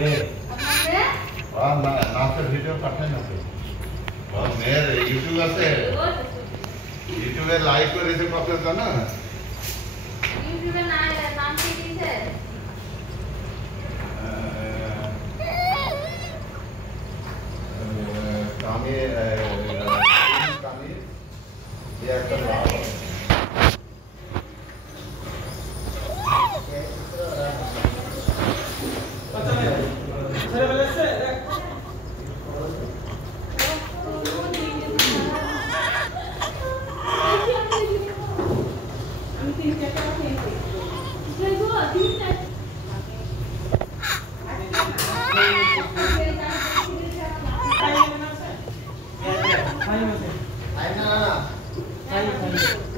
না নাচের ভিডিও পাঠায় না তো মেয়ের ইউটিউব আছে ইউটিউবে লাইভ করেছে কত জানা ইউটিউবে নাম কি দিয়েছে আমি একটা Hai